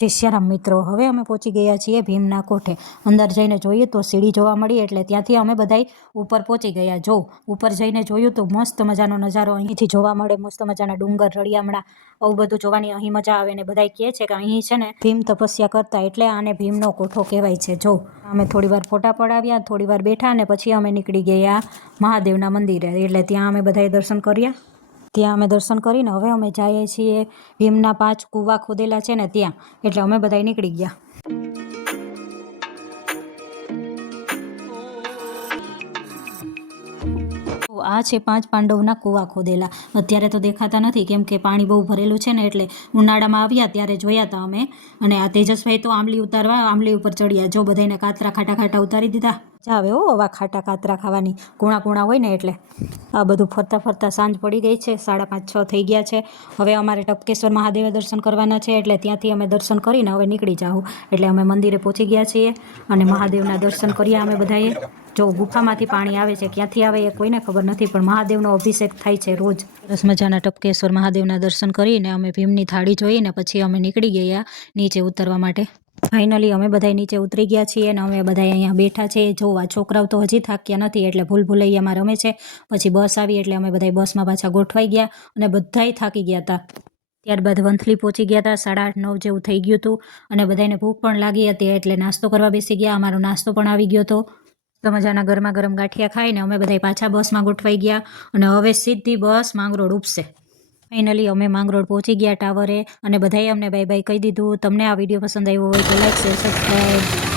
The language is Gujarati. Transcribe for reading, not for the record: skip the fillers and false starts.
જય સિયારામ મિત્રો, હવે અમે પહોંચી ગયા છીએ ભીમના કોઠે। અંદર જઈને જોઈએ તો સીડી જોવા મળી, એટલે ત્યાંથી અમે બધાય ઉપર પહોંચી ગયા। જો ઉપર જઈને જોયું તો મસ્ત મજાનો નજારો અહીંથી જોવા મળે, મસ્ત મજાના ડુંગર, રળિયામણા, આવું બધું જોવાની અહીં મજા આવે ને બધાય કહે છે કે અહીં છે ને ભીમ તપસ્યા કરતા, એટલે આને ભીમનો કોઠો કહેવાય છે। જો અમે થોડીવાર ફોટા પડાવ્યા, થોડીવાર બેઠા અને પછી અમે નીકળી ગયા મહાદેવના મંદિરે। એટલે ત્યાં અમે બધાએ દર્શન કર્યા। ત્યાં અમે દર્શન કરીને હવે અમે જઈએ છીએ ભીમના 5 કૂવા ખોદેલા છે ને ત્યાં, એટલે અમે બધા નીકળી ગયા। આ છે 5 પાંડવના કૂવા ખોદેલા। અત્યારે તો દેખાતા નથી કેમ કે પાણી બહુ ભરેલું છે ને, એટલે ઉનાળામાં આવ્યા ત્યારે જોયા હતા અમે। અને આ તેજસભાઈ તો આંબલી ઉતારવા આંબલી ઉપર ચડ્યા। જો બધાને કાતરા ખાટા ખાટા ઉતારી દીધા। મજા આવે હો આવા ખાટા કાતરા ખાવાની, કૂણા કૂણા હોય ને એટલે। આ બધું ફરતા ફરતા સાંજ પડી ગઈ છે, 5:30-6 થઈ ગયા છે। હવે અમારે ટપકેશ્વર મહાદેવે દર્શન કરવાના છે, એટલે ત્યાંથી અમે દર્શન કરીને હવે નીકળી જાઉં। એટલે અમે મંદિરે પહોંચી ગયા છીએ અને મહાદેવના દર્શન કર્યા અમે બધાએ। જો ગુફામાંથી પાણી આવે છે, ક્યાંથી આવે એ કોઈને ખબર નથી, પણ મહાદેવનો અભિષેક થાય છે રોજ। સરસ મજાના ટપકેશ્વર મહાદેવના દર્શન કરીને અમે ભીમની થાળી જોઈને પછી અમે નીકળી ગયા નીચે ઉતરવા માટે। ફાઇનલી અમે બધા નીચે ઉતરી ગયા છીએ અને અમે બધા અહીંયા બેઠા છે। જોવા છોકરાઓ તો હજી થાક્યા નથી, એટલે ભૂલ ભૂલૈયામાં રમે છે। પછી બસ આવી એટલે અમે બધા બસમાં પાછા ગોઠવાઈ ગયા અને બધાય થાકી ગયા હતા। ત્યારબાદ વંથલી પહોંચી ગયા હતા, 8:30-9 જેવું થઈ ગયું હતું અને બધાને ભૂખ પણ લાગી હતી, એટલે નાસ્તો કરવા બેસી ગયા। અમારો નાસ્તો પણ આવી ગયો હતો। તો મજાના ગરમા ગરમ ગાંઠિયા ખાઈને અમે બધા પાછા બસમાં ગોઠવાઈ ગયા અને હવે સીધી બસ માંગરોળ ઉપસે। ફાઇનલી અમે માંગરોળ પહોંચી ગયા ટાવરે અને બધાએ અમને બાય બાય કહી દીધું। તમને આ વિડીયો પસંદ આવ્યો હોય તો લાઈક, શેર, સબસ્ક્રાઈબ